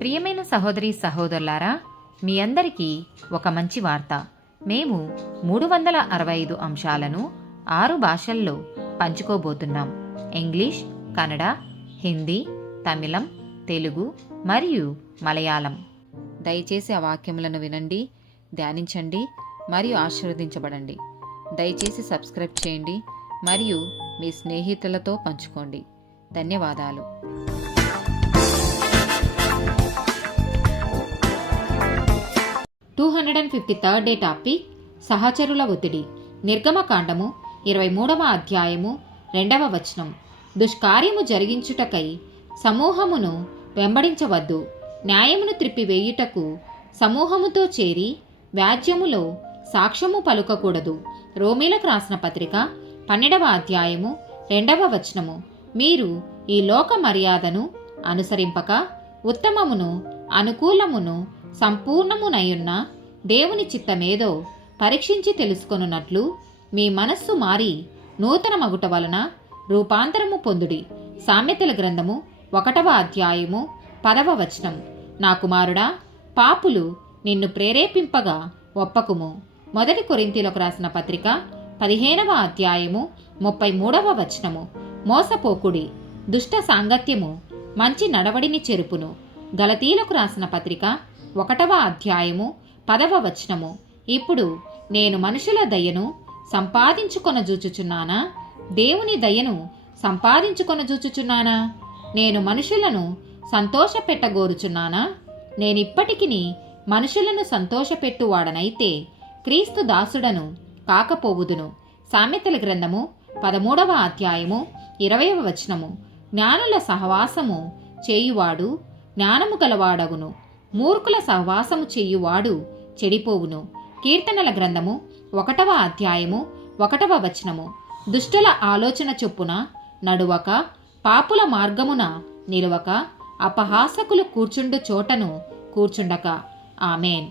ప్రియమైన సహోదరి సహోదరులారా, మీ అందరికీ ఒక మంచి వార్త. మేము 365 అంశాలను 6 భాషల్లో పంచుకోబోతున్నాం. ఇంగ్లీష్, కన్నడ, హిందీ, తమిళం, తెలుగు మరియు మలయాళం. దయచేసి ఆ వాక్యములను వినండి, ధ్యానించండి మరియు ఆశీర్వదించబడండి. దయచేసి సబ్స్క్రైబ్ చేయండి మరియు మీ స్నేహితులతో పంచుకోండి. ధన్యవాదాలు. 253rd డే టాపిక్ సహచరుల ఒత్తిడి. నిర్గమకాండము 23వ అధ్యాయము 2వ వచనం. దుష్కార్యము జరిగించుటకై సమూహమును వెంబడించవద్దు. న్యాయమును త్రిప్పివేయుటకు సమూహముతో చేరి వ్యాజ్యములో సాక్ష్యము పలుకకూడదు. రోమీలకు రాసిన పత్రిక 12వ అధ్యాయము 2వ వచనము. మీరు ఈ లోక మర్యాదను అనుసరింపక ఉత్తమమును అనుకూలమును సంపూర్ణమునయున్న దేవుని చిత్తమేదో పరీక్షించి తెలుసుకొనున్నట్లు మీ మనస్సు మారి నూతన మగుట వలన రూపాంతరము పొందుడి. సామెతల గ్రంథము 1వ అధ్యాయము 10వ వచనం. నా కుమారుడా, పాపులు నిన్ను ప్రేరేపింపగా ఒప్పకుము. 1 కొరింథీయులకు రాసిన పత్రిక 15వ అధ్యాయము 33వ వచనము. మోసపోకుడి. దుష్ట సాంగత్యము మంచి నడవడిని చెరుపును. గలతీయులకు రాసిన పత్రిక 1వ అధ్యాయము 10వ వచనము. ఇప్పుడు నేను మనుషుల దయను సంపాదించుకొనజూచుచున్నానా, దేవుని దయను సంపాదించుకొనజూచుచున్నానా? నేను మనుషులను సంతోషపెట్టగోరుచున్నానా? నేనిప్పటికిని మనుషులను సంతోషపెట్టువాడనైతే క్రీస్తు దాసుడను కాకపోవుదును. సామెతల గ్రంథము 13వ అధ్యాయము 20వ వచనము. జ్ఞానుల సహవాసము చేయువాడు జ్ఞానము గలవాడగును, మూర్ఖుల సహవాసము చేయువాడు చెడిపోవును. కీర్తనల గ్రంథము 1వ అధ్యాయము 1వ వచనము. దుష్టుల ఆలోచన చొప్పున నడువక, పాపుల మార్గమున నిలువక, అపహాసకులు కూర్చుండు చోటను కూర్చుండక. ఆమేన్.